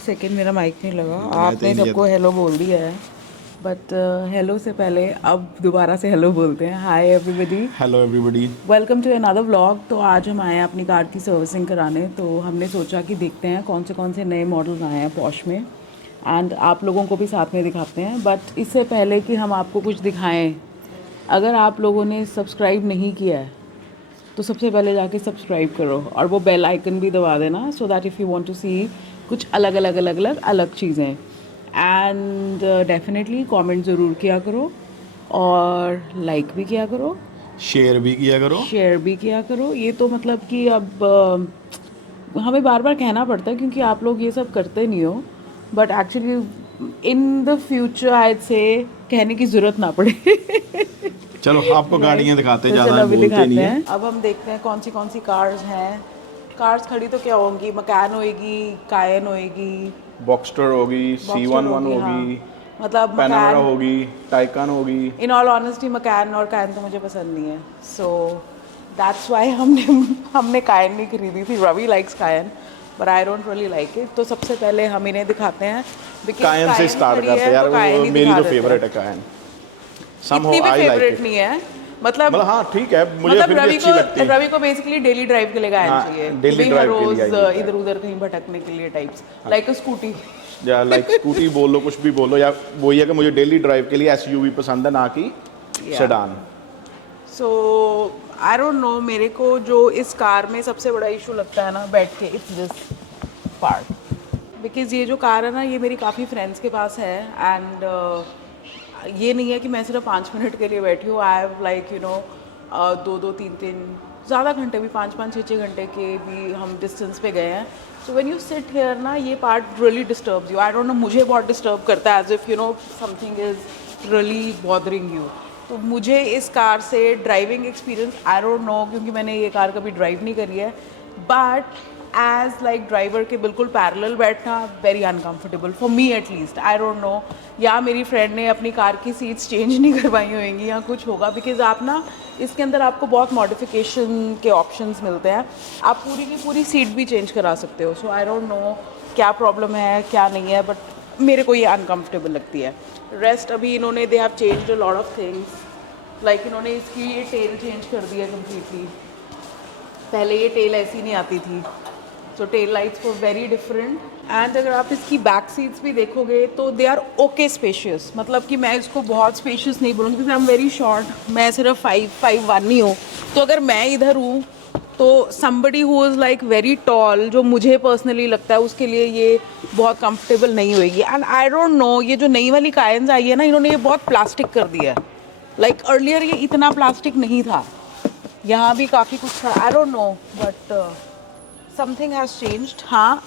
Second मेरा mic नहीं लगा, आपने सबको हेलो बोल दिया है, बट हेलो से पहले अब दोबारा से हेलो बोलते हैं। Hi everybody, hello everybody, welcome to another vlog. तो आज हम आए हैं अपनी कार की सर्विसिंग कराने, तो हमने सोचा कि देखते हैं कौन से नए मॉडल्स आए हैं पॉश में, एंड आप लोगों को भी साथ में दिखाते हैं। बट इससे पहले कि हम आपको कुछ दिखाएं, अगर आप लोगों ने सब्सक्राइब नहीं किया है तो सबसे पहले जाके सब्सक्राइब करो और वो बेल आइकन भी दबा देना, so that if you want to see कुछ अलग चीज़ें। एंड डेफिनेटली कमेंट ज़रूर किया करो और लाइक भी किया करो, शेयर भी किया करो। शेयर भी किया करो। ये तो मतलब कि अब हमें बार बार कहना पड़ता है क्योंकि आप लोग ये सब करते नहीं हो, but actually in the future I से कहने की ज़रूरत ना पड़े। चलो आपको गाड़ियाँ दिखाते हैं, तो ज़्यादा चलो अभी बोलते दिखाते नहीं है। हैं। अब हम देखते हैं कौन सी कार्स हैं। कार्स खड़ी तो क्या होंगी, मकान होएगी, कायन होएगी, बॉक्स्टर होगी, C11 होगी, होगी, हाँ। मतलब पैनामेरा मकान, होगी, टाइकन होगी। इन ऑल ऑनेस्टी मकान और कायन तो मुझे पसंद नहीं है, सो दैट्स वाई हमने कायन नहीं खरीदी थी। रवि लाइक्स कायन but I don't really like it. तो सबसे पहले हम इन्हें दिखाते हैं, because कायन से स्टार्ट खड़ी करते है हैं यार, तो कायन वो ही मेरी दिखा तो देते हैं। फेवरेट है कायन। इतनी भी आई लाइक फेवरेट इट। नहीं है, मतलब हाँ ठीक है, मुझे मतलब फिर भी अच्छी लगती है। रवि को बेसिकली डेली ड्राइव के लिए गायन हाँ, चाहिए, daily कि भाई हर drive के लिए रोज चाहिए होता है। इधर उधर कहीं भटकने के लिए टाइप्स, लाइक अ स्कूटी। या लाइक स्कूटी बोल लो, कुछ भी बोलो, या वही है कि मुझे डेली ड्राइव के लिए SUV पसंद है, ना कि sedan. So I don't no, मेरे को जो इस कार में सबसे बड़ा इशू लगता है ना बैठ के, इट्स दिस पार्ट। बिकॉज़ ये जो कार है ना, ये मेरी काफ़ी फ्रेंड्स के पास है, एंड ये नहीं है कि मैं सिर्फ 5 मिनट के लिए बैठी हूँ। I have like you know 2-2 3-3 ज़्यादा घंटे भी, 5-5 6-6 घंटे के भी हम डिस्टेंस पे गए हैं। So when you sit here ना, ये part really disturbs you. I don't know, मुझे बहुत डिस्टर्ब करता है, as if you know something is really bothering you. तो मुझे इस कार से driving experience, I don't know, क्योंकि मैंने ये कार कभी ड्राइव नहीं करी है, बट एज लाइक ड्राइवर के बिल्कुल पैरेलल बैठना very uncomfortable for me at least. I don't no, या मेरी फ्रेंड ने अपनी कार की सीट्स चेंज नहीं करवाई होंगी या कुछ होगा, बिकॉज आप ना इसके अंदर आपको बहुत मॉडिफिकेशन के ऑप्शंस मिलते हैं, आप पूरी की पूरी सीट भी चेंज करा सकते हो। सो आई डोंट नो क्या प्रॉब्लम है क्या नहीं है, बट मेरे को ये अनकम्फर्टेबल लगती है। रेस्ट अभी इन्होंने they have changed a lot of things, like इन्होंने इसकी ये टेल चेंज कर दी है कम्प्लीटली। पहले ये टेल ऐसी नहीं आती थी, so tail lights were very different. And अगर आप इसकी बैक सीट्स भी देखोगे तो दे आर ओके स्पेशियस, मतलब कि मैं इसको बहुत स्पेशियस नहीं बोलूँगी क्योंकि आई एम वेरी शॉर्ट, मैं सिर्फ 5'1" ही हूँ। तो अगर मैं इधर हूँ तो somebody who is like very tall, जो मुझे पर्सनली लगता है, उसके लिए ये बहुत कंफर्टेबल नहीं होएगी। एंड आई डोंट नो, ये जो नई वाली कायन्स आई है ना, इन्होंने ये बहुत प्लास्टिक कर दिया है। लाइक अर्लियर ये इतना प्लास्टिक नहीं था, यहाँ भी काफ़ी कुछ था। आई don't no but something has changed. हाँ,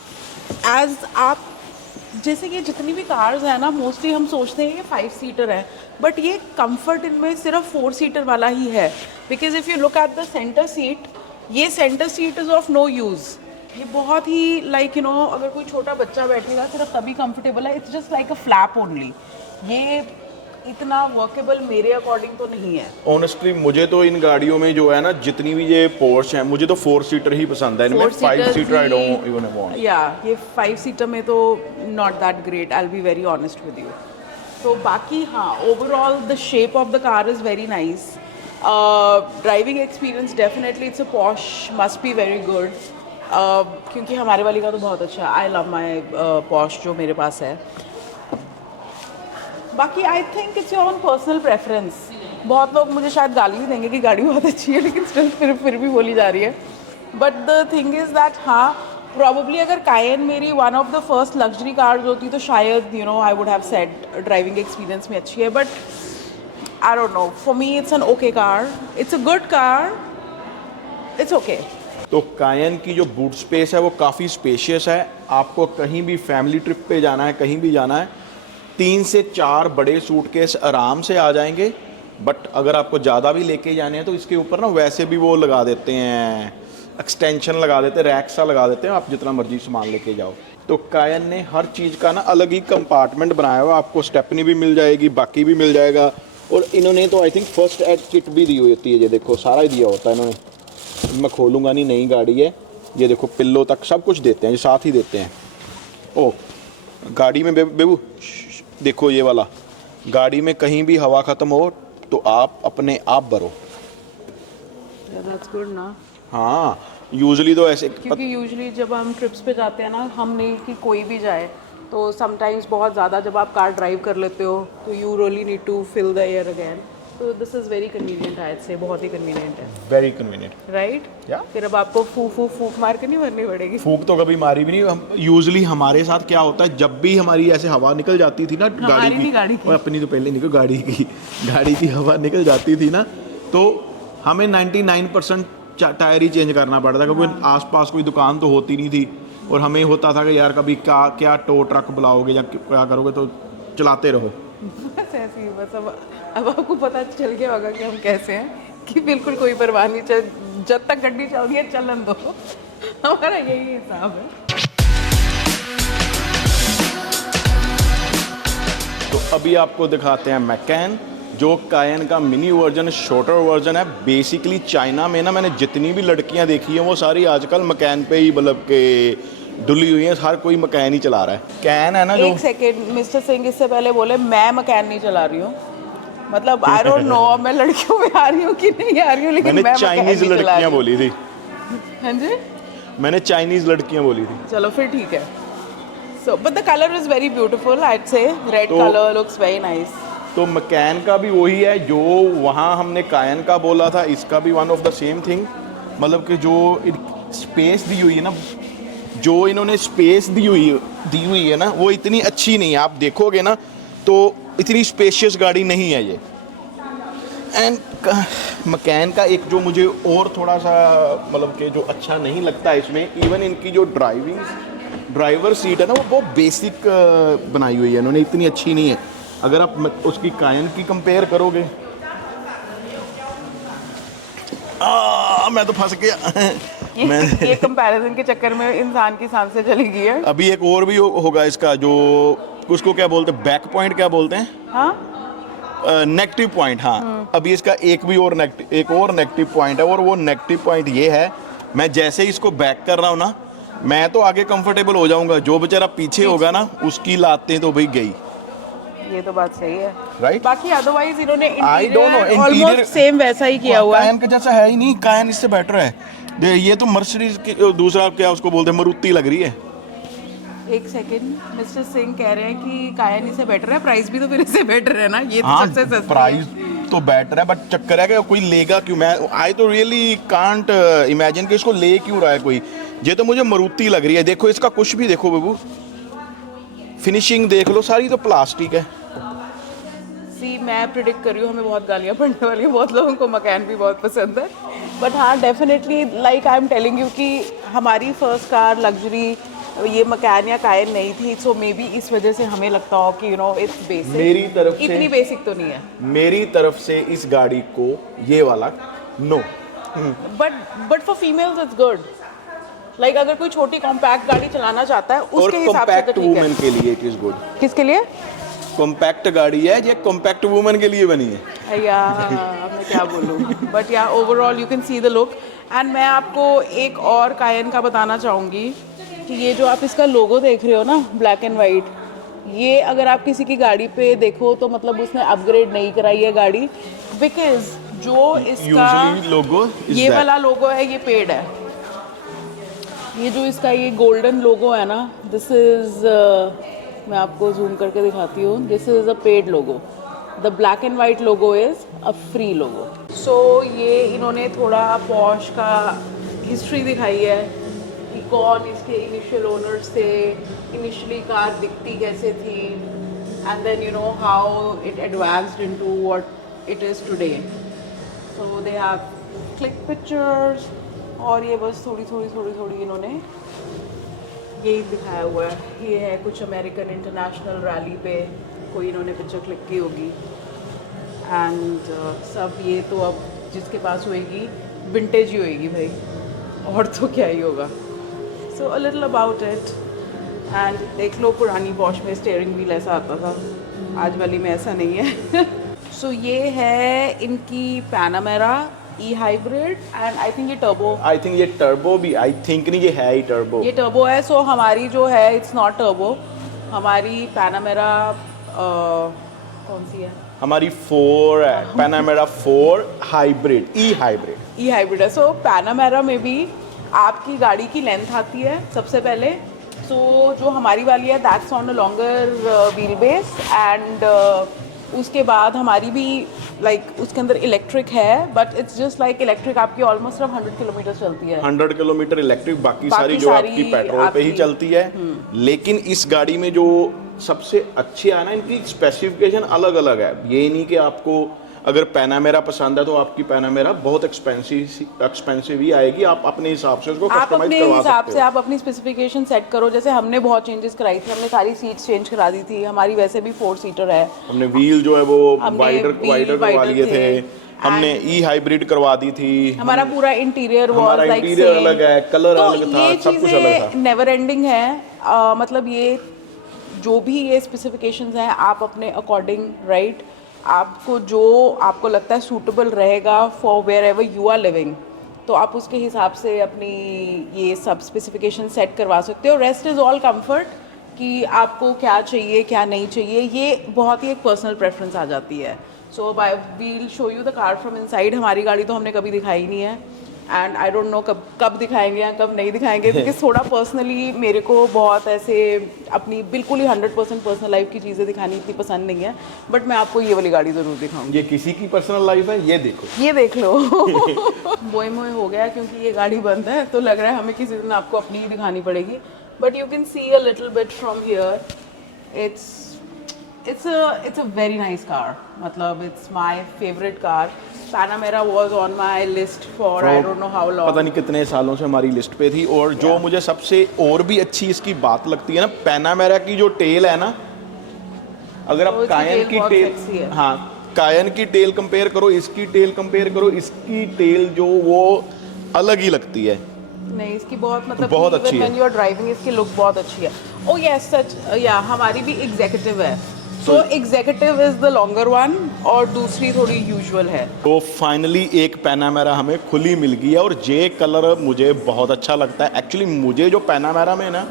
एज आप जैसे कि जितनी भी कार्स हैं ना, मोस्टली हम सोचते हैं ये 5 सीटर है, बट ये कंफर्ट इनमें सिर्फ 4 सीटर वाला ही है। Because if you look at the centre seat, ये centre seat is of no use. ये बहुत ही लाइक यू नो, अगर कोई छोटा बच्चा बैठेगा सिर्फ तभी कंफर्टेबल है। It's just like a flap only. ये इतना वर्केबल मेरे अकॉर्डिंग तो नहीं है। ऑनेस्टली मुझे तो इन गाड़ियों में जो है ना, जितनी भी ये पोर्श है, मुझे तो 4 सीटर ही पसंद है। इनमें 5 seater I don't even want. या ये 5 सीटर में तो not that great, I will be very honest with you. तो बाकी हाँ, overall the shape of the car is very nice. Driving experience definitely it's a posh, must be very good, क्योंकि हमारे वाली का तो बहुत अच्छा है। आई लव माई पॉश जो मेरे पास है। बाकी आई think it's your own personal preference. बहुत लोग मुझे शायद गाली भी देंगे कि गाड़ी बहुत अच्छी है, लेकिन स्टिल फिर भी बोली जा रही है। But the thing is that हाँ, प्रॉबली अगर कायन मेरी one of the first luxury cars होती तो शायद you know I would have said driving experience में अच्छी है, but I don't no, for me it's an okay car, it's a good car, it's okay. तो कायन की जो बूट स्पेस है वो काफ़ी स्पेशियस है। आपको कहीं भी फैमिली ट्रिप पे जाना है, कहीं भी जाना है, 3 से 4 बड़े सूटकेस आराम से आ जाएंगे। बट अगर आपको ज़्यादा भी लेके जाने हैं तो इसके ऊपर ना वैसे भी वो लगा देते हैं, एक्सटेंशन लगा देते हैं, रैक सा लगा देते हैं, आप जितना मर्जी सामान लेके जाओ। तो कायन ने हर चीज़ का ना अलग ही कंपार्टमेंट बनाया हुआ, आपको स्टेपनी भी मिल जाएगी, बाकी भी मिल जाएगा। और इन्होंने तो I think first aid kit भी दी हुई होती है, ये देखो सारा ही दिया होता है इन्होंने। मैं खोलूँगा नहीं, नई गाड़ी है, ये देखो पिल्लो तक सब कुछ देते हैं, ये साथ ही देते हैं। ओह गाड़ी में बेबू देखो ये वाला, गाड़ी में कहीं भी हवा ख़त्म हो तो आप अपने आप भरो। दैट्स गुड ना। हाँ यूजली तो ऐसे क्योंकि यूजुअली जब हम ट्रिप्स पे जाते हैं ना, हम नहीं कि कोई भी जाए, तो समटाइम्स बहुत ज़्यादा जब आप कार ड्राइव कर लेते हो तो you really need to fill the air again. तो this is very convenient, I say बहुत ही कन्वीनियंट है, वेरी कन्वीनियंट। राइट। फिर अब आपको फूक मार के नहीं भरनी पड़ेगी। फूक तो कभी मारी भी नहीं। हम यूजली हमारे साथ क्या होता है, जब भी हमारी ऐसे हवा निकल जाती थी ना गाड़ी की और अपनी तो पहले निकल गाड़ी की हवा निकल जाती थी ना, तो हमें 99% टायर ही चेंज करना पड़ता था, क्योंकि आसपास कोई दुकान तो होती नहीं थी और हमें होता था कि यार कभी क्या टो ट्रक बुलाओगे या क्या करोगे, तो चलाते रहो। बस ऐसे ही, बस अब आपको पता चल गया होगा कि हम कैसे हैं, कि बिल्कुल कोई परवाह नहीं, जब तक गड्डी चल रही है चलन दो। हमारा यही हिसाब है। तो अभी आपको दिखाते हैं मैकैन, जो कायन का मिनी वर्जन, शॉर्टर वर्जन है। बेसिकली चाइना में ना मैंने जितनी भी लड़कियां देखी हैं वो सारी आजकल मैकैन पे ही मतलब के डुली हुई हैं। हर कोई मैकैन ही चला रहा है। कैन है ना जो। एक सेकेंड मिस्टर सिंह, इससे पहले बोले मैं मैकैन नहीं चला रही हूँ, मतलब आई डोंट नो मैं लड़कियों में आ रही हूँ कि नहीं आ रही हूँ, लेकिन मैं चाइनीज लड़कियां बोली थी। हाँ जी, मैंने चाइनीज लड़कियां बोली थी। चलो फिर ठीक है। So but the colour is very beautiful, I say red colour looks very nice. तो मैकैन का भी वही है जो वहाँ हमने कायन का बोला था, इसका भी one of the same thing. मतलब कि जो स्पेस दी हुई है ना, जो इन्होंने स्पेस दी हुई है ना, वो इतनी अच्छी नहीं है। आप देखोगे ना तो इतनी स्पेशियस गाड़ी नहीं है ये। एंड मैकैन का एक जो मुझे और थोड़ा सा मतलब कि जो अच्छा नहीं लगता है इसमें, इवन इनकी जो ड्राइवर सीट है ना, वो बहुत बेसिक बनाई हुई है इन्होंने, इतनी अच्छी नहीं है। अगर आप उसकी कायन की कंपेयर करोगे, मैं तो फंस गया। ये कंपैरिजन के चक्कर में इंसान की सांसें चली गई है। अभी एक और भी होगा इसका, जो उसको क्या बोलते हैं, बैक पॉइंट क्या बोलते हैं, हाँ नेगेटिव पॉइंट। हाँ अभी इसका एक और नेगेटिव पॉइंट है, और वो नेगेटिव पॉइंट ये है, मैं जैसे ही इसको बैक कर रहा हूँ ना, मैं तो आगे कंफर्टेबल हो जाऊंगा, जो बेचारा पीछे होगा ना उसकी लातें तो भाई गई। ये तो बात सही है, राइट। बाकी अदरवाइज इन्होंने इंटीरियर ऑलमोस्ट सेम वैसा ही किया हुआ है। कायन के जैसा है ही नहीं, कायन इससे बेटर है। ये तो मर्सिडीज की दूसरा क्या उसको बोलते हैं, मारुति लग रही है। एक सेकंड, मिस्टर सिंह कह रहे हैं कि कायन इससे बेटर है, प्राइस भी तो फिर इससे बेटर है ना, ये तो सबसे सस्ती है। प्राइस तो बेटर है, बट चक्कर है कि कोई लेगा क्यों। मैं आई तो रियली कांट इमेजिन कि इसको ले क्यों रहा है कोई। ये तो मुझे मारुति लग रही है। देखो इसका कुछ भी देखो बाबू, फिनिशिंग देख लो, सारी तो प्लास्टिक है। सी मैं प्रिडिक्ट कर रही हूँ हमें बहुत गालियाँ पड़ने वाली हैं, बहुत लोगों को मकैन भी बहुत पसंद है, बट हाँ definitely like I am telling you कि हमारी फर्स्ट कार लग्जरी ये मकैन या कायन नहीं थी, सो मे बी इस वजह से हमें लगता हो कि यू नो इट्स बेसिक। मेरी तरफ से इतनी बेसिक तो नहीं है। मेरी तरफ से इस गाड़ी को ये वाला no. But for females it's good, like अगर कोई छोटी कॉम्पैक्ट गाड़ी चलाना चाहता है उसके हिसाब से तो ठीक है। वुमेन के लिए इट इज गुड। किसके लिए? कॉम्पैक्ट गाड़ी है ये, कॉम्पैक्ट वुमेन के लिए बनी है। यार मैं क्या बोलूँ, बट या overall you can see the look. And मैं आपको एक और कायन का बताना चाहूँगी कि ये जो आप इसका लोगो देख रहे हो ना, ब्लैक एंड वाइट, ये अगर आप किसी की गाड़ी पे देखो तो मतलब उसने अपग्रेड नहीं कराई है गाड़ी, बिकॉज जो इसका लोगो ये वाला लोगो है ये पेड है। ये जो इसका ये गोल्डन लोगो है ना, दिस इज मैं आपको जूम करके दिखाती हूँ, this is a paid logo. The black and white logo is a free logo. So ये इन्होंने थोड़ा पॉश का हिस्ट्री दिखाई है कि कौन इसके इनिशियल ओनर्स थे, इनिशियली कार दिखती कैसे थी, and then you know how it advanced into what it is today. So they have click pictures, और ये बस थोड़ी इन्होंने यही दिखाया हुआ है। ये है कुछ अमेरिकन इंटरनेशनल रैली पे कोई इन्होंने पिक्चर क्लिक की होगी, एंड सब ये तो अब जिसके पास होएगी विंटेज ही होएगी भाई, और तो क्या ही होगा। So a little about it. And देख लो पुरानी बॉश में स्टीयरिंग व्हील ऐसा आता था, आज वाली में ऐसा नहीं है। सो ये है इनकी Panamera E hybrid, and I think ये टर्बो। आई थिंक ये टर्बो है ही टर्बो। ये टर्बो है। सो हमारी जो है इट्स नॉट टर्बो, हमारी पैनामेरा कौन सी है? हमारी 4 है, Panamera 4 hybrid, E hybrid. E hybrid है। सो पैनामेरा में भी आपकी गाड़ी की लेंथ आती है सबसे पहले। सो जो हमारी वाली है that's on a longer wheel base and उसके बाद हमारी भी उसके अंदर इलेक्ट्रिक है, but it's just like electric आपकी ऑलमोस्ट अब 100 किलोमीटर चलती है। 100 किलोमीटर इलेक्ट्रिक, बाकी सारी जो आपकी पेट्रोल पे ही चलती है। लेकिन इस गाड़ी में जो सबसे अच्छे है ना, इनकी स्पेसिफिकेशन अलग अलग है। ये नहीं कि आपको अगर पैनामेरा पसंद है तो आपकी पैनामेरा बहुत एक्सपेंसिव ही आएगी, आप अपने हिसाब से उसको आप कस्टमाइज अपने करवा हिसाब सकते से हो। आप अपनी स्पेसिफिकेशन सेट करो। जैसे हमने बहुत चेंजेस कराई थी, हमने सारी सीट्स चेंज करा दी थी, हमारी वैसे भी 4 सीटर है। हमने व्हील जो है वो हमने वाइडर करवा लिए थे, हमने ई हाइब्रिड करवा दी थी, हमारा पूरा इंटीरियर हमारा वाज लाइक इंटीरियर अलग है, कलर तो अलग था, ये सब कुछ अलग था। चीज़ें नेवर एंडिंग है। मतलब ये जो भी ये स्पेसिफिकेशंस हैं आप अपने अकॉर्डिंग राइट, आपको जो आपको लगता है सूटेबल रहेगा for wherever you are living, तो आप उसके हिसाब से अपनी ये सब स्पेसिफिकेशन सेट करवा सकते हो। रेस्ट इज़ ऑल कंफर्ट कि आपको क्या चाहिए क्या नहीं चाहिए, ये बहुत ही एक पर्सनल प्रेफरेंस आ जाती है। So by we'll show you the car from inside. हमारी गाड़ी तो हमने कभी दिखाई नहीं है एंड आई डोंट नो कब दिखाएंगे या कब नहीं दिखाएंगे, बिकॉज थोड़ा पर्सनली मेरे को बहुत ऐसे अपनी बिल्कुल ही 100% पर्सनल लाइफ की चीज़ें दिखानी इतनी पसंद नहीं है। बट मैं आपको ये वाली गाड़ी ज़रूर दिखाऊंगी। ये किसी की पर्सनल लाइफ है, ये देखो, ये देख लो। बोए मोए हो गया क्योंकि ये गाड़ी बंद है, तो लग रहा है हमें किसी दिन आपको अपनी ही दिखानी पड़ेगी। But you can see a little bit from here. It's a very nice car. मतलब it's my favorite car. Panamera was on my list for I don't know how long. पता नहीं कितने सालों से हमारी लिस्ट पे थी। और जो मुझे सबसे और भी अच्छी इसकी बात लगती है ना, पैनामेरा की जो टेल है ना, अगर आप कायन की टेल, हाँ कायन की टेल कंपेयर करो, इसकी टेल कंपेयर करो, इसकी टेल जो वो अलग ही लगती है। नहीं इसकी बहुत मतलब बहुत अच्छी है। व्हेन यू आर ड्राइविंग इसकी लुक बहुत अच्छी है। ओ यस सच या हमारी भी एग्जीक्यूटिव है। So executive is the longer one और दूसरी थोड़ी यूजुअल है। तो फाइनली एक पैनामेरा हमें खुली मिल गई है और ये कलर मुझे बहुत अच्छा लगता है। एक्चुअली मुझे जो पैनामेरा में ना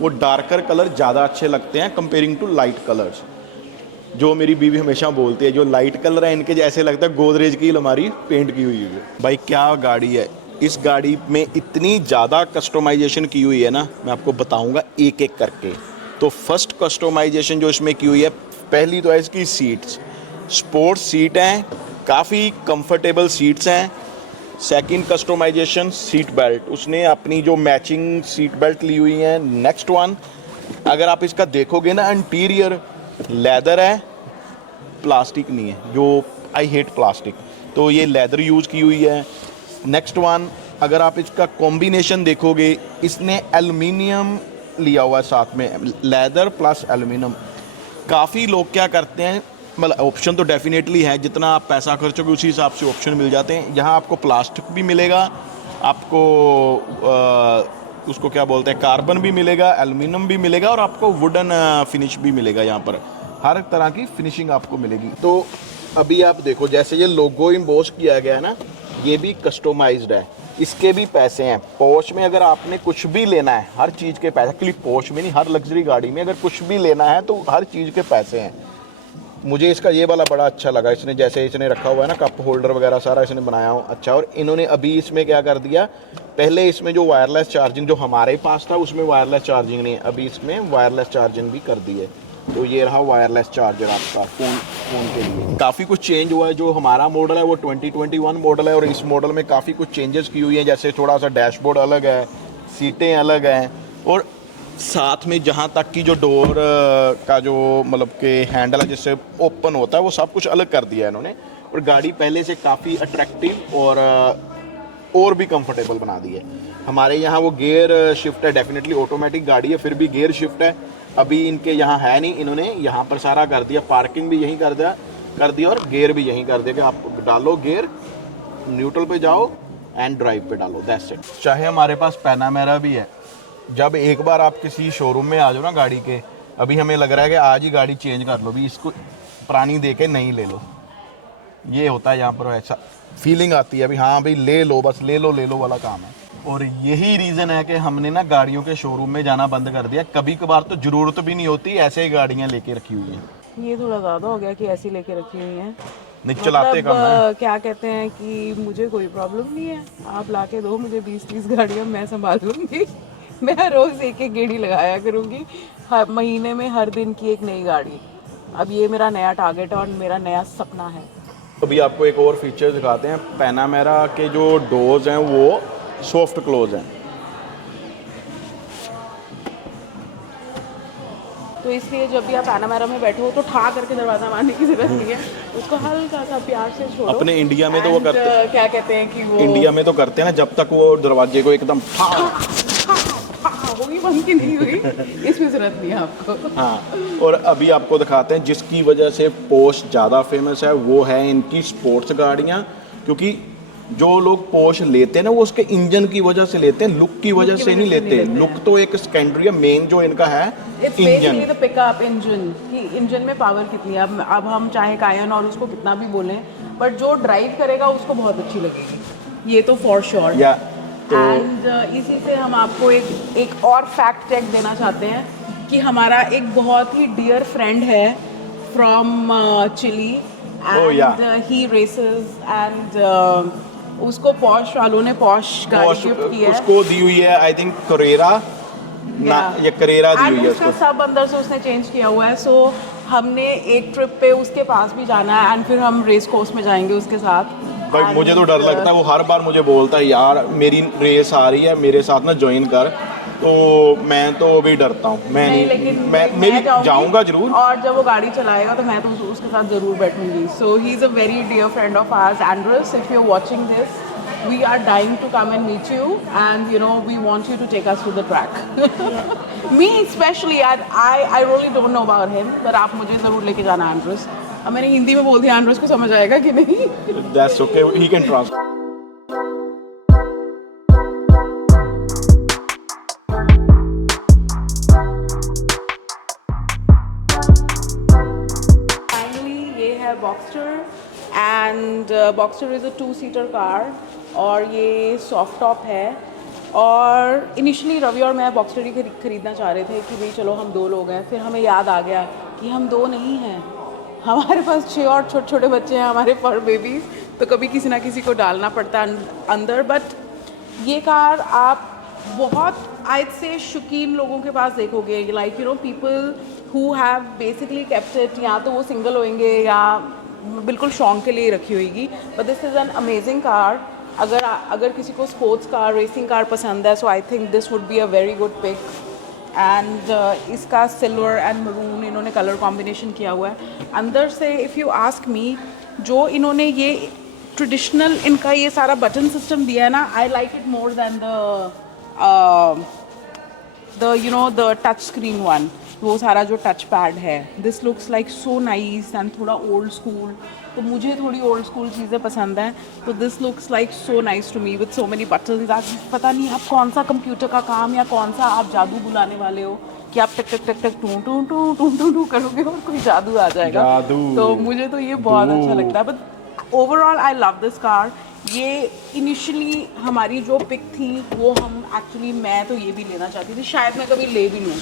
वो डार्कर कलर ज़्यादा अच्छे लगते हैं कंपेयरिंग टू लाइट कलर्स। जो मेरी बीवी हमेशा बोलती है जो लाइट कलर है इनके जैसे लगता है गोदरेज की अलमारी पेंट की हुई है। भाई क्या गाड़ी है, इस गाड़ी में इतनी ज़्यादा कस्टमाइजेशन की हुई है ना, मैं आपको बताऊंगा एक एक करके। तो फर्स्ट कस्टमाइजेशन जो इसमें की हुई है, पहली तो है इसकी सीट्स, स्पोर्ट्स सीट हैं, काफ़ी कंफर्टेबल सीट्स हैं। सेकंड कस्टमाइजेशन सीट बेल्ट, उसने अपनी जो मैचिंग सीट बेल्ट ली हुई है। नेक्स्ट वन अगर आप इसका देखोगे ना, इंटीरियर लेदर है, प्लास्टिक नहीं है, जो आई हेट प्लास्टिक, तो ये लेदर यूज़ की हुई है। नेक्स्ट वन अगर आप इसका कॉम्बिनेशन देखोगे, इसने एल्युमिनियम लिया हुआ है साथ में, लेदर प्लस एल्युमिनियम। काफ़ी लोग क्या करते हैं, मतलब ऑप्शन तो डेफिनेटली है, जितना आप पैसा खर्चोगे उसी हिसाब से ऑप्शन मिल जाते हैं। यहाँ आपको प्लास्टिक भी मिलेगा, आपको उसको क्या बोलते हैं कार्बन भी मिलेगा, एल्युमिनियम भी मिलेगा और आपको वुडन फिनिश भी मिलेगा। यहाँ पर हर तरह की फिनिशिंग आपको मिलेगी। तो अभी आप देखो जैसे ये लोगो इम्बोस किया गया है ना, ये भी कस्टमाइज्ड है, इसके भी पैसे हैं। पोर्श में अगर आपने कुछ भी लेना है, हर चीज़ के पैसे, एक्चुअली पोर्श में नहीं, हर लग्जरी गाड़ी में अगर कुछ भी लेना है तो हर चीज़ के पैसे हैं। मुझे इसका ये वाला बड़ा अच्छा लगा, इसने जैसे इसने रखा हुआ है ना, कप होल्डर वगैरह सारा इसने बनाया हो अच्छा। और इन्होंने अभी इसमें क्या कर दिया, पहले इसमें जो वायरलेस चार्जिंग जो हमारे पास था उसमें वायरलेस चार्जिंग नहीं है, अभी इसमें वायरलेस चार्जिंग भी कर दी है। तो ये रहा वायरलेस चार्जर आपका फ़ोन के लिए। काफ़ी कुछ चेंज हुआ है। जो हमारा मॉडल है वो 2021 मॉडल है और इस मॉडल में काफ़ी कुछ चेंजेस की हुई हैं, जैसे थोड़ा सा डैशबोर्ड अलग है, सीटें अलग हैं और साथ में जहाँ तक की जो डोर का जो मतलब के हैंडल है जिससे ओपन होता है वो सब कुछ अलग कर दिया है इन्होंने। और गाड़ी पहले से काफ़ी अट्रैक्टिव और भी कंफर्टेबल बना दी है। हमारे यहाँ वो गियर शिफ्ट है, डेफिनेटली ऑटोमेटिक गाड़ी है फिर भी गियर शिफ्ट है, अभी इनके यहाँ है नहीं, इन्होंने यहाँ पर सारा कर दिया। पार्किंग भी यहीं कर दिया और गियर भी यहीं कर दिया कि आप डालो गियर, न्यूट्रल पे जाओ एंड ड्राइव पे डालो, दैट्स इट। चाहे हमारे पास पैनामेरा भी है, जब एक बार आप किसी शोरूम में आ जाओ ना गाड़ी के, अभी हमें लग रहा है कि आज ही गाड़ी चेंज कर लो, भी इसको पुरानी दे के नहीं ले लो, ये होता है यहाँ पर, ऐसा फीलिंग आती है अभी हाँ भाई ले लो, बस ले लो वाला काम है। और यही रीज़न है कि हमने ना गाड़ियों के शोरूम में जाना बंद कर दिया। कभी कभार तो ज़रूरत भी नहीं होती, ऐसे ही गाड़ियाँ लेके रखी हुई हैं। ये थोड़ा ज़्यादा हो गया कि ऐसी लेके रखी हुई हैं। नहीं, चलाते कम है। क्या कहते हैं कि मुझे कोई प्रॉब्लम नहीं है, आप ला के दो मुझे 20-30 गाड़ियाँ, मैं संभाल लूँगी। मैं रोज़ एक एक गेड़ी लगाया करूँगी, हर महीने में हर दिन की एक नई गाड़ी। अब ये मेरा नया टारगेट है और मेरा नया सपना है। अभी आपको एक और फीचर दिखाते हैं। पैनामेरा के जो डोर्स हैं वो सॉफ्ट क्लोज हैं। तो इसलिए जब भी आप पैनामेरा में बैठे हो तो ठा करके दरवाज़ा मारने की ज़रूरत नहीं है, उसको हल्का सा प्यार से छोड़ो। अपने इंडिया में तो वो करते, क्या कहते हैं कि वो इंडिया में तो करते हैं ना, जब तक वो दरवाजे को एकदम होगी बंद की नहीं हुई, इसमें ज़रूरत नहीं है आपको। हाँ। और अभी आपको दिखाते हैं जिसकी वजह से पोर्श ज़्यादा फेमस है, वो है इनकी स्पोर्ट्स गाड़ियाँ। क्योंकि जो लोग पोर्श लेते हैं ना वो उसके इंजन की वजह से लेते हैं, लुक की वजह से नहीं लेते। लुक तो एक सेकेंडरी है, मेन जो इनका है इंजन। द पिकअप इंजन, कि इंजन में पावर कितनी है। अब हम चाहे कायन और उसको कितना भी बोलें, बट जो ड्राइव करेगा उसको बहुत अच्छी लगेगी, ये तो फॉर श्योर। एंड इसी से हम आपको एक और फैक्ट चेक देना चाहते हैं कि हमारा एक बहुत ही डियर फ्रेंड है from Chile, and he races, and उसको पॉश वालों ने पॉश गाड़ी गिफ्ट की है, उसको दी हुई है आई थिंक करेरा ना, ये करेरा दी हुई है उसको। सब अंदर से उसने चेंज किया हुआ है। सो हमने एक ट्रिप पे उसके पास भी जाना है एंड फिर हम रेस कोर्स में जाएंगे उसके साथ। भाई मुझे तो डर लगता है, वो हर बार मुझे बोलता है यार मेरी रेस आ रही है मेरे साथ ना ज्वाइन कर, तो मैं तो अभी डरता हूँ। नहीं, लेकिन मैं जाऊँगा जरूर, और जब वो गाड़ी चलाएगा तो मैं तो उसके साथ जरूर बैठूंगी। So he is a very dear friend of ours, Andrus, if you are watching this, we are dying to come and meet you, and you know we want you to take us to the track. Me especially, I really don't know about him, but आप मुझे ज़रूर लेके जाना एंड्रस। अब मैंने हिंदी में बोल दिया, एंड्रस को समझ आएगा कि नहीं? That's okay, he can translate. Finally, ये है Boxster, and Boxster is a 2-seater car, और ये सॉफ्ट टॉप है। और इनिशियली रवि और मैं बॉक्सटर ही खरीदना चाह रहे थे कि भाई चलो हम 2 लोग हैं, फिर हमें याद आ गया कि हम 2 नहीं हैं, हमारे पास 6 और छोटे छोटे बच्चे हैं, हमारे फर बेबीज़, तो कभी किसी ना किसी को डालना पड़ता है अंदर। बट ये कार आप बहुत आई से शौकीन लोगों के पास देखोगे, like you know people who have basically kept it, या तो वो सिंगल होंगे या बिल्कुल शौक के लिए रखी होगी। But this is an amazing car. अगर किसी को स्पोर्ट्स कार, रेसिंग कार पसंद है, so I think this would be a very good pick. And इसका सिल्वर एंड मरून इन्होंने कलर कॉम्बिनेशन किया हुआ है। अंदर से इफ़ यू आस्क मी, जो इन्होंने ये ट्रेडिशनल इनका ये सारा बटन सिस्टम दिया है ना, I like it more than the touch screen one, वो सारा जो टच पैड है। This looks like so nice and थोड़ा ओल्ड स्कूल, तो मुझे थोड़ी ओल्ड स्कूल चीज़ें पसंद हैं, तो this looks like so nice to me with so many buttons. आप पता नहीं आप कौन सा कंप्यूटर का काम या कौन सा आप जादू बुलाने वाले हो कि आप टक टक टक टक टू टू टू टू टू टू करोगे और कोई जादू आ जाएगा। तो मुझे तो ये बहुत अच्छा लगता है। But overall I love this car. ये इनिशियली हमारी जो पिक थी वो हम एक्चुअली, मैं तो ये भी लेना चाहती थी, शायद मैं कभी ले भी लूँ,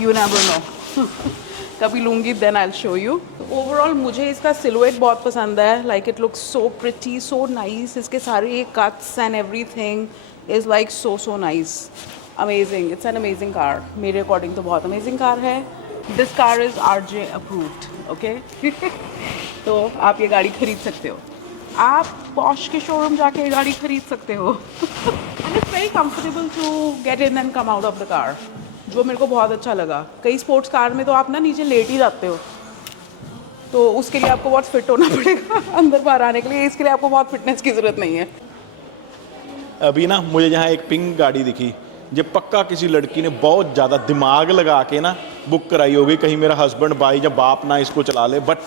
यू नेवर नो। कभी लूँगी then I will show you. Overall मुझे इसका सिलुएट बहुत पसंद है, like it looks so pretty, so nice. इसके सारे cuts and everything is like so nice, amazing. It's an amazing car, मेरे अकॉर्डिंग तो बहुत अमेजिंग कार है। This car is RJ approved, okay. तो आप ये गाड़ी खरीद सकते हो, आप पॉश के शोरूम जाके ये गाड़ी खरीद सकते हो। And it's very comfortable to get in and come out of the car, जो मेरे को बहुत अच्छा लगा। कई स्पोर्ट्स कार में तो आप ना नीचे लेट ही जाते हो, तो उसके लिए आपको बहुत फिट होना पड़ेगा अंदर बाहर आने के लिए। इसके लिए आपको बहुत फिटनेस की ज़रूरत नहीं है। अभी ना मुझे यहाँ एक पिंक गाड़ी दिखी, जो पक्का किसी लड़की ने बहुत ज़्यादा दिमाग लगा के ना बुक कराई होगी, कहीं मेरा हस्बैंड भाई या बाप ना इसको चला ले। बट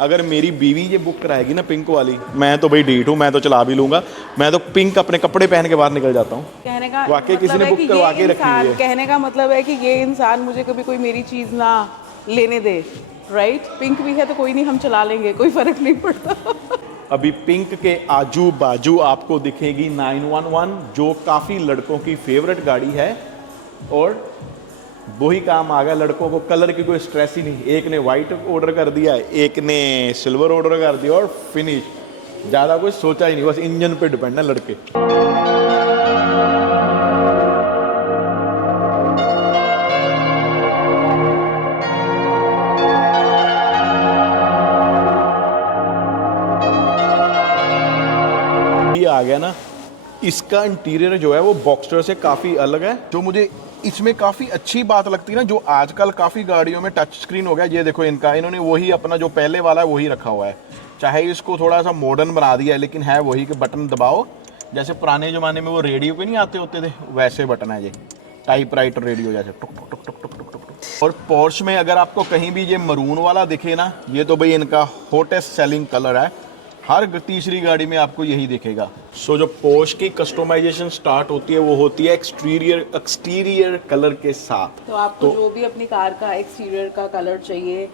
अगर मेरी बीवी ये बुक कराएगी ना पिंक वाली, मैं तो भाई डीठ हूँ, मैं तो चला भी लूँगा। मैं तो पिंक अपने कपड़े पहन के बाहर निकल जाता हूँ। कहने का वाकई किसी ने बुक करवा के रखी हुई है। कहने का मतलब है कि ये इंसान मुझे कभी कोई मेरी चीज़ ना लेने दे, राइट? पिंक भी है तो कोई नहीं, हम चला लेंगे, कोई फ़र्क नहीं पड़ता। अभी पिंक के आजू बाजू आपको दिखेगी 911, जो काफ़ी लड़कों की फेवरेट गाड़ी है। और वही काम आ गया, लड़कों को कलर की कोई स्ट्रेस ही नहीं। एक ने वाइट ऑर्डर कर दिया, एक ने सिल्वर ऑर्डर कर दिया और फिनिश। ज़्यादा कुछ सोचा ही नहीं, बस इंजन पे डिपेंड है लड़के। ये आ गया ना, इसका इंटीरियर जो है वो बॉक्सर से काफ़ी अलग है। जो मुझे इसमें काफ़ी अच्छी बात लगती है ना, जो आजकल काफ़ी गाड़ियों में टच स्क्रीन हो गया, ये देखो इनका, इन्होंने वही अपना जो पहले वाला है वही रखा हुआ है। चाहे इसको थोड़ा सा मॉडर्न बना दिया है, लेकिन है वही कि बटन दबाओ, जैसे पुराने ज़माने में वो रेडियो पे नहीं आते होते थे, वैसे बटन है ये, टाइपराइटर रेडियो जैसे टुक टुक टुक टुक टुक टुक टुक। और पोर्श में अगर आपको कहीं भी ये मरून वाला दिखे ना, ये तो भाई इनका हॉटेस्ट सेलिंग कलर है, हर तीसरी गाड़ी में आपको यही दिखेगा। सो जो पोर्श की कस्टमाइजेशन स्टार्ट होती है वो होती है एक्सटीरियर कलर के साथ। तो आपको जो भी अपनी कार का एक्सटीरियर का कलर चाहिए,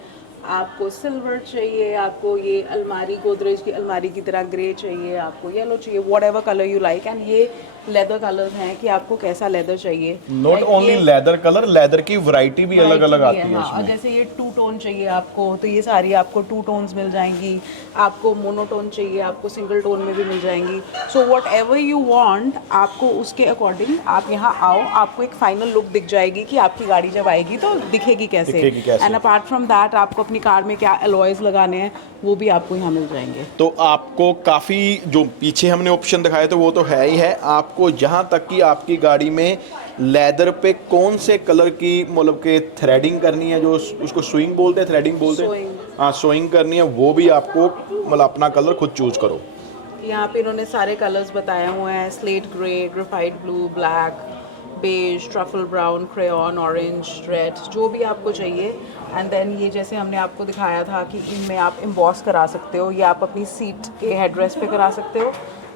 आपको सिल्वर चाहिए, आपको ये अलमारी, गोदरेज की अलमारी की तरह ग्रे चाहिए, आपको येलो चाहिए, what ever colour you like. And ये लेदर कलर हैं कि आपको कैसा लेदर चाहिए। Not only leather colour, leather की वैरायटी भी अलग अलग आती है हाँ, और इसमें। जैसे ये 2 टोन चाहिए आपको, तो ये सारी आपको 2 टोन्स मिल जाएंगी। आपको मोनोटोन चाहिए, आपको सिंगल टोन में भी मिल जाएंगी। So what ever you want, आपको उसके अकॉर्डिंग आप यहाँ आओ, आपको एक फाइनल लुक दिख जाएगी कि आपकी गाड़ी जब आएगी तो दिखेगी कैसे। एंड अपार्ट फ्रॉम दैट, आपको अपनी कार में क्या अलॉयज लगाने हैं वो भी आपको यहाँ मिल जाएंगे। तो आपको काफ़ी, जो पीछे हमने ऑप्शन दिखाए थे वो तो है ही है, आपको जहाँ तक कि आपकी गाड़ी में लेदर पे कौन से कलर की मतलब के थ्रेडिंग करनी है, जो उसको स्विंग बोलते हैं, थ्रेडिंग बोलते हैं, हाँ स्विंग करनी है, वो भी आपको मतलब अपना कलर खुद चूज करो। यहाँ पे इन्होंने सारे कलर्स बताए हुए हैं, slate grey, graphite blue, black, beige, truffle brown, crayon, orange, red, जो भी आपको चाहिए। एंड देन ये जैसे हमने आपको दिखाया था कि इनमें आप एम्बॉस करा सकते हो, या आप अपनी सीट के हेडरेस्ट पे करा सकते हो।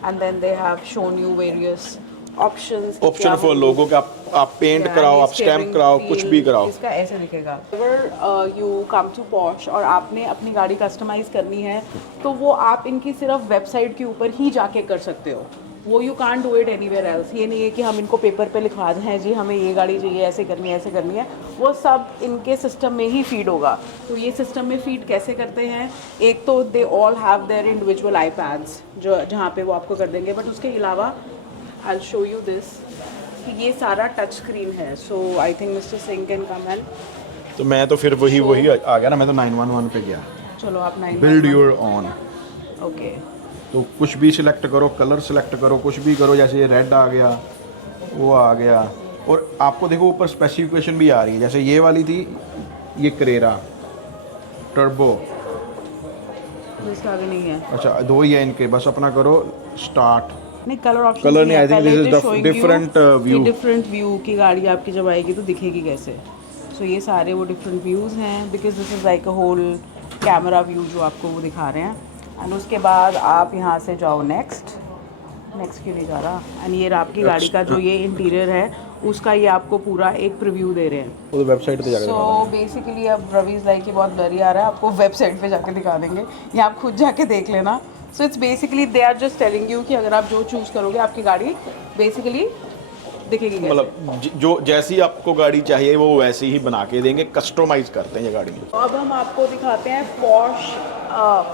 And then they have shown you various option for लोगों के, आप पेंट कराओ, आप स्टैम्प कराओ, कुछ भी कराओ। इसका ऐसे दिखेगा। अगर यू कम टू पॉश और आपने अपनी गाड़ी कस्टमाइज करनी है, तो वो आप इनकी सिर्फ वेबसाइट के ऊपर ही जाके कर सकते हो। वो you can't do it anywhere else. ये नहीं है कि हम इनको पेपर पे लिखवा दें हैं जी हमें ये गाड़ी चाहिए, ऐसे करनी है, ऐसे करनी है। वो सब इनके सिस्टम में ही फीड होगा। तो ये सिस्टम में फीड कैसे करते हैं, एक तो they all have their individual iPads जो जहाँ पे वो आपको कर देंगे, बट उसके अलावा I'll show you this कि ये सारा टच स्क्रीन है। So I think mister Singh can come and. तो मैं तो फिर वही आ गया ना, मैं तो 911 पे गया। चलो आप 9 बिल्ड योर ऑन। ओके, तो कुछ भी सिलेक्ट करो, कलर सिलेक्ट करो, कुछ भी करो, जैसे ये रेड आ गया, वो आ गया। और आपको देखो ऊपर स्पेसिफिकेशन भी आ रही है, जैसे ये वाली थी, ये करेरा टर्बो, इसका आगे नहीं है। अच्छा 2 ही है इनके, बस अपना करो स्टार्ट। नहीं, कलर ऑप्शन कलर नहीं, आई think this is the different view. Different view की गाड़ी आपकी जब आएगी तो दिखेगी कैसे। सो ये सारे वो डिफरेंट व्यूज़ हैं, because this is like a hole camera view जो आपको वो दिखा रहे हैं। एंड उसके बाद आप यहाँ से जाओ नेक्स्ट क्यों नहीं जा रहा। एंड ये आपकी गाड़ी का जो ये इंटीरियर है उसका ये आपको पूरा एक प्रीव्यू दे रहे हैं। वो वेबसाइट पे जाकर सो बेसिकली अब रवीज लाइक कि बहुत ब्लरी आ रहा है, आपको वेबसाइट पे जाके दिखा देंगे या आप खुद जाके देख लेना। So it's basically they are just telling you कि अगर आप जो चूज़ करोगे आपकी गाड़ी बेसिकली दिखेगी कैसे। मतलब जो जैसी आपको गाड़ी चाहिए वो वैसी ही बना के देंगे, कस्टमाइज करते हैं ये गाड़ी। अब हम आपको दिखाते हैं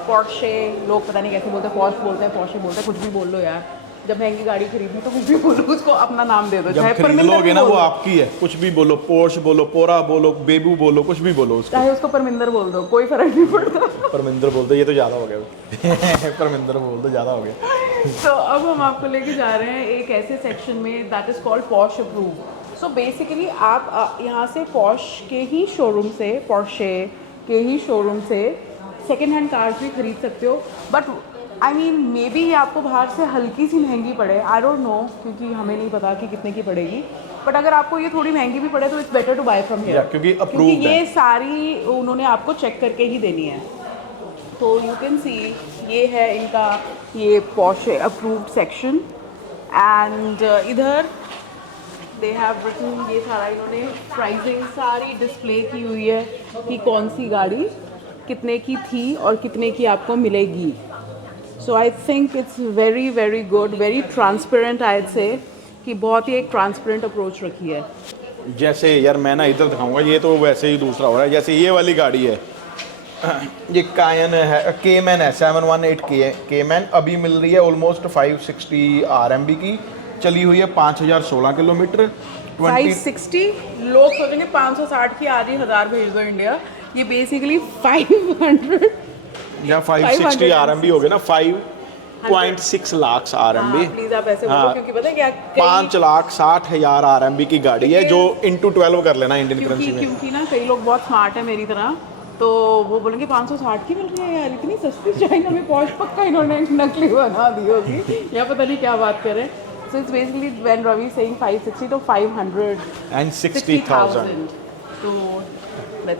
पोर्शे, लोग पता नहीं कैसे बोलते हैं, पॉश बोलते हैं, पोर्शे बोलते हैं, कुछ भी बोल लो यार। जब महंगी गाड़ी खरीदनी तो कुछ भी बोलो, उसको अपना नाम दे दो। जब खरीद लोगे ना वो आपकी है, कुछ भी बोलो, पोर्श बोलो, पोरा बोलो, बेबू बोलो, कुछ भी बोलो उसको, चाहे उसको परमिंदर बोल दो, कोई फर्क नहीं पड़ता। परमिंदर बोलते, ये तो ज़्यादा हो गया परमिंदर बोल दो, ज़्यादा हो गया। तो अब हम आपको लेके जा रहे हैं एक ऐसे सेक्शन में that is called posh approve. So basically आप यहाँ से पॉश के ही शोरूम से, पोर्शे के ही शोरूम से सेकेंड हैंड कार्स भी खरीद सकते हो। But I mean may be ये आपको बाहर से हल्की सी महंगी पड़े, आई डोंट नो, क्योंकि हमें नहीं पता कि कितने की पड़ेगी। बट अगर आपको ये थोड़ी महंगी भी पड़े तो it's better to buy from here, क्योंकि ये सारी उन्होंने आपको चेक करके ही देनी है। तो यू कैन सी ये है इनका ये पोर्शे अप्रूव्ड सेक्शन। एंड इधर दे हैव रिटन, ये सारा इन्होंने प्राइसिंग सारी डिस्प्ले की हुई है कि कौन सी गाड़ी कितने की थी और कितने की आपको मिलेगी। So I think it's very very good, very transparent I say, कि बहुत ही एक ट्रांसपेरेंट अप्रोच रखी है। जैसे यार मैं ना इधर दिखाऊंगा, ये तो वैसे ही दूसरा हो रहा है। जैसे ये वाली गाड़ी है, ये कायन है, केमैन है 718 केमैन, अभी मिल रही है ऑलमोस्ट 560 RMB की, चली हुई है 5016 किलोमीटर। 560, लोग सोचेंगे 560 की आधी हज़ार भेज दो इंडिया, ये बेसिकली 500। या 560 RMB हो गए ना, 5.6 लाख RMB। प्लीज आप ऐसे बोलो, हाँ। क्योंकि पता है क्या, 5,60,000 RMB की गाड़ी है, जो इंटू 12 कर लेना इंडियन करेंसी में। क्योंकि ना कई लोग बहुत स्मार्ट है मेरी तरह, तो वो बोलेंगे 560 की मिल रही है यार, इतनी सस्ती चाइना में पहुंच, पक्का इन्होंने नकली बना दी होगी या पता नहीं क्या बात करें। So it's basically when Ravi saying 560 तो 560,000।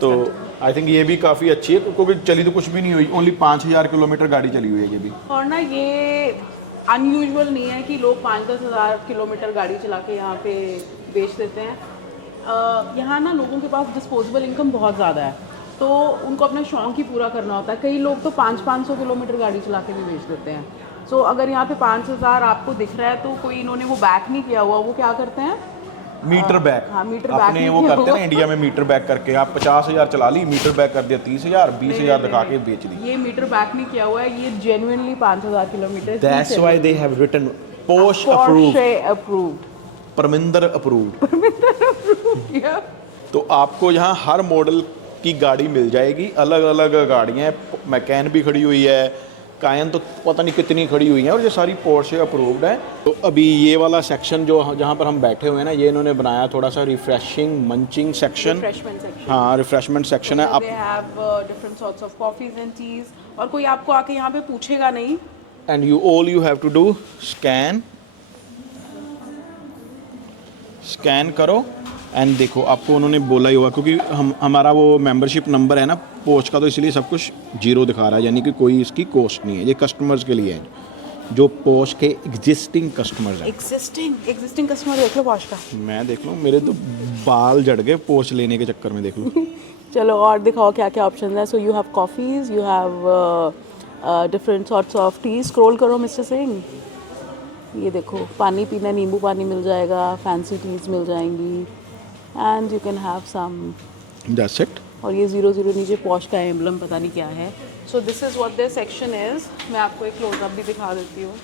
तो आई थिंक ये भी काफ़ी अच्छी है, क्योंकि चली तो कुछ भी नहीं हुई, ओनली 5,000 किलोमीटर गाड़ी चली हुई है ये भी। और ना ये अनयूजुअल नहीं है कि लोग 5-10 हज़ार किलोमीटर गाड़ी चला के यहाँ पे बेच देते हैं। यहाँ ना लोगों के पास डिस्पोजेबल इनकम बहुत ज़्यादा है, तो उनको अपना शौक़ ही पूरा करना होता है। कई लोग तो 500-500 किलोमीटर गाड़ी चला के भी बेच देते हैं। सो अगर यहाँ पे 5,000 आपको दिख रहा है तो कोई इन्होंने वो बैक नहीं किया हुआ, वो क्या करते हैं, मीटर बैक। हाँ, मीटर बैक अपने वो करते हैं ना इंडिया में, मीटर बैक करके आप 50,000 चला ली, मीटर बैक कर दिया 30,000, 20,000 दिखा के बेच दी। ये मीटर बैक नहीं किया हुआ है, ये genuinely 5,000 kilometre. That's why they have written Porsche approved, Parminder approved. तो आपको यहाँ हर मॉडल की गाड़ी मिल जाएगी, अलग अलग गाड़ियाँ हैं, मैकैन भी खड़ी हुई है, कायन तो पता नहीं कितनी खड़ी हुई हैं, और ये सारी पोर्शे अप्रूव्ड है। तो अभी ये वाला सेक्शन जो जहाँ पर हम बैठे हुए हैं ना, ये इन्होंने बनाया थोड़ा सा रिफ्रेशिंग मंचिंग सेक्शन। हाँ, रिफ्रेशमेंट सेक्शन है। They have different sorts of coffees and teas, और कोई आपको आके यहाँ पे पूछेगा नहीं। And all you have to do scan करो, एंड देखो आपको उन्होंने बोला ही होगा, क्योंकि हमारा वो मेंबरशिप नंबर है ना पोस्ट का, तो इसलिए सब कुछ 0 दिखा रहा है, यानी कि कोई इसकी कॉस्ट नहीं है। ये कस्टमर्स के लिए है, जो पोस्ट के एग्जिस्टिंग कस्टमर्स हैं। एग्जिस्टिंग कस्टमर देख लो पोस्ट का। मैं देख लूँ, मेरे तो बाल जड़ गए पोस्ट लेने के चक्कर में, देख लो। चलो और दिखाओ क्या क्या ऑप्शन है। So you have coffees, you have different sorts of tea. Scroll करो मिस्टर सिंह, ये देखो पानी पीना, नींबू पानी मिल जाएगा, फैंसी टीज़ मिल जाएंगी, and you can have some, that's it. और ये 00 नीचे पॉश का एम्बलम पता नहीं क्या है। So this is what their section is. मैं आपको एक क्लोजअप भी दिखा देती हूँ।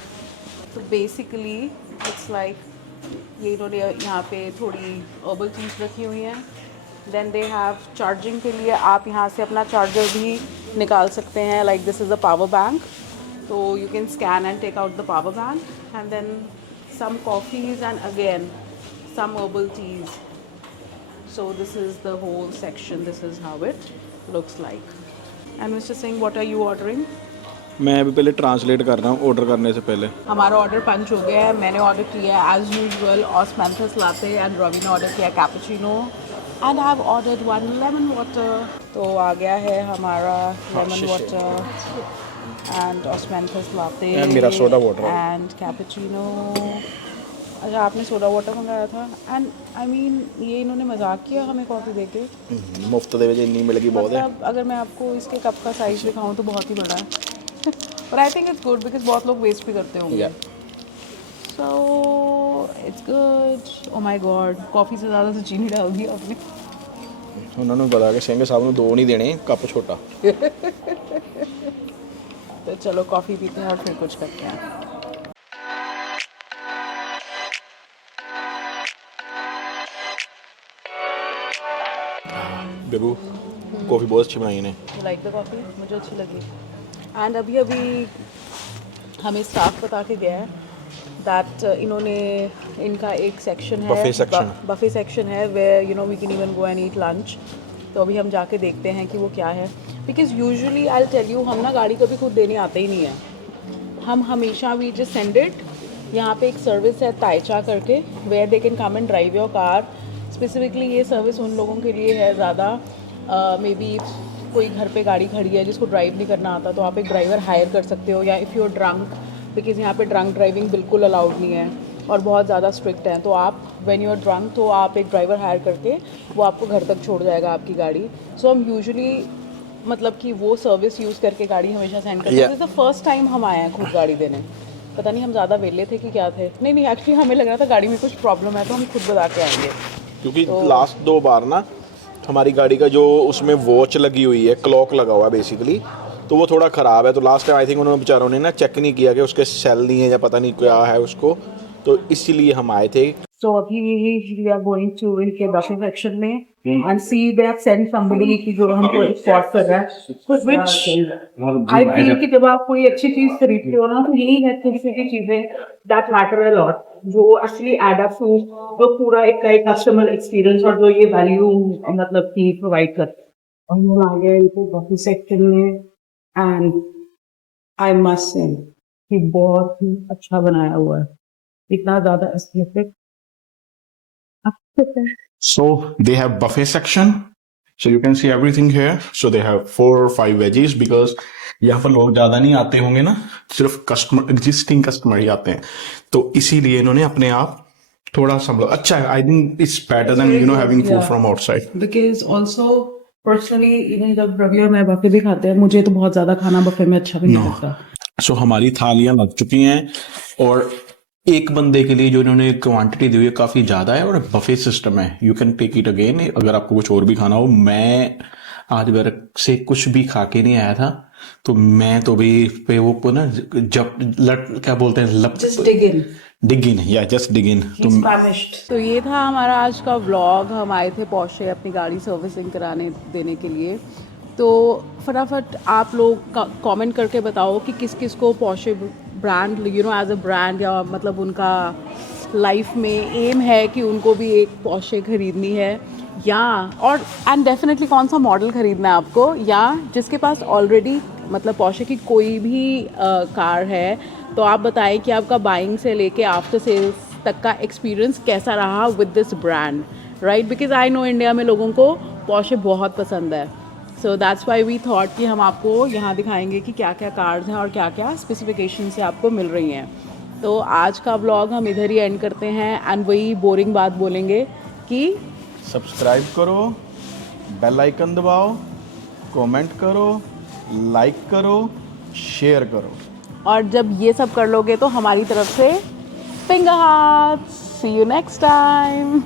तो बेसिकली इट्स लाइक, ये इन्होंने यहाँ पे थोड़ी हर्बल चीज़ रखी हुई है। देन दे हैव चार्जिंग के लिए, आप यहाँ से अपना चार्जर भी निकाल सकते हैं। Like this is a power bank, तो you can scan and take out the power bank, and then some coffees and again some herbal teas. So this is the whole section. This is how it looks like. And Mr. Singh, what are you ordering? मैं अभी पहले translate कर रहा हूँ order करने से पहले। हमारा ऑर्डर पंच हो गया है। मैंने ऑर्डर किया है as usual osmanthus latte, and Ravi ने ऑर्डर किया cappuccino, and I have ordered 1 lemon water. तो आ गया है हमारा lemon water and osmanthus latte, मेरा सोडा वाटर एंड कैपुचिनो। अच्छा, आपने सोडा वाटर मंगाया था। एंड आई मीन ये इन्होंने मजाक किया हमें कॉफ़ी देके। मुफ्त दे वजह इतनी मिलेगी बहुत है। मतलब अगर मैं आपको इसके कप का साइज़ दिखाऊं तो बहुत ही बड़ा है। पर आई थिंक इट्स गुड, बिकॉज बहुत लोग वेस्ट भी करते होंगे। So it's good. Oh my God, coffee से ज़्यादा से चीनी डाल दी आपने। उन्होंने बता के सिंह साहब ने 2 नहीं देने, कप छोटा। तो चलो कॉफ़ी पीते हैं और फिर कुछ करते हैं। बेबू कॉफ़ी बहुत अच्छी बनाई इन्हें। लाइक द कॉफ़ी, मुझे अच्छी लगी। एंड अभी हमें स्टाफ बता के गया है दैट इन्होंने, इनका एक सेक्शन है, बफे सेक्शन है, where you know we can even go and eat lunch. तो अभी हम जाके देखते हैं कि वो क्या है। Because usually I will tell you, हम ना गाड़ी कभी खुद देने आते ही नहीं है। हम हमेशा वी जस्ट सेंड इट। यहाँ पे एक सर्विस है ताइचा करके, where they can come and drive your car. Specifically ये सर्विस उन लोगों के लिए है ज़्यादा, मे बी कोई घर पे गाड़ी खड़ी है जिसको ड्राइव नहीं करना आता, तो आप एक ड्राइवर हायर कर सकते हो, या if you are drunk, because यहाँ पे ड्रंक ड्राइविंग बिल्कुल अलाउड नहीं है और बहुत ज़्यादा स्ट्रिक्ट हैं। तो आप व्हेन यू आर ड्रंक, तो आप एक ड्राइवर हायर करके वो आपको घर तक छोड़ जाएगा आपकी गाड़ी। सो हम यूजुअली मतलब कि वो सर्विस यूज़ करके गाड़ी हमेशा सेंड करते हैं। Yeah. This is the first time हम आए हैं खुद गाड़ी देने। पता नहीं हम ज़्यादा वेले थे कि क्या थे। नहीं एक्चुअली हमें लग रहा था गाड़ी में कुछ प्रॉब्लम है तो हम खुद बता के आएंगे। क्योंकि लास्ट 2 बार ना हमारी गाड़ी का जो उसमें वॉच लगी हुई है, क्लॉक लगा हुआ है बेसिकली, तो वो थोड़ा ख़राब है। तो लास्ट टाइम आई थिंक उन्होंने बेचारों ने ना चेक नहीं किया कि उसके सेल नहीं है या पता नहीं क्या है उसको, तो इसीलिए हम आए थे। So अभी we are going to इनके बफे सेक्शन में and see they have sent somebody कि जो हमको स्पॉट कर रहा है, which I feel कि जब आप कोई अच्छी चीज खरीदते हो ना तो यही है छोटी छोटी चीजें that matter a lot, जो actually add up to जो पूरा एक कस्टमर एक्सपीरियंस और जो ये वैल्यू मतलब कि प्रोवाइड करते हैं। हम लोग आ गए इनको बफे सेक्शन में एंड आई मस्ट से कि बहुत ही अच्छा बनाया हुआ है, इतना ज्यादा aesthetic. So they have buffet section. So you can see everything here. So they have 4 or 5 veggies because यहाँ पर लोग ज़्यादा नहीं आते होंगे ना, सिर्फ कस्टमर एग्जिस्टिंग कस्टमर ही आते हैं, तो इसीलिए इन्होंने अपने आप थोड़ा सा अच्छा है। आई think it's better than having food from outside. Because also personally even जब रवि और मैं बफे भी खाते हैं, मुझे तो बहुत ज्यादा खाना बफे में अच्छा भी नहीं लगता। सो हमारी थालियां लग चुकी हैं और एक बंदे के लिए जो इन्होंने क्वांटिटी दी हुई है काफ़ी ज़्यादा है और बफे सिस्टम है। You can take it again अगर आपको कुछ और भी खाना हो। मैं आज घर से कुछ भी खा के नहीं आया था, तो मैं तो भी पे वो को ना जब क्या बोलते हैं डिग इन या जस्ट डिग इन। तो ये था हमारा आज का व्लॉग। हम आए थे पोर्शे अपनी गाड़ी सर्विसिंग कराने देने के लिए। तो फटाफट आप लोग कमेंट करके बताओ कि किस किस को Porsche brand as a brand या मतलब उनका लाइफ में एम है कि उनको भी एक पोर्शे खरीदनी है, या और एंड डेफिनेटली कौन सा मॉडल खरीदना है आपको, या जिसके पास ऑलरेडी मतलब पोर्शे की कोई भी कार है तो आप बताएं कि आपका बाइंग से लेके आफ्टर सेल्स तक का एक्सपीरियंस कैसा रहा with this brand, right? Because I know India में लोगों को पोर्शे बहुत पसंद है। So that's why we thought कि हम आपको यहाँ दिखाएंगे कि क्या क्या कार्स हैं और क्या क्या स्पेसिफिकेशन से आपको मिल रही हैं। तो आज का व्लॉग हम इधर ही एंड करते हैं एंड वही बोरिंग बात बोलेंगे कि सब्सक्राइब करो, बेल आइकन दबाओ, कमेंट करो, लाइक करो, शेयर करो, और जब ये सब कर लोगे तो हमारी तरफ से फिंगर हाथ। सी यू नेक्स्ट टाइम।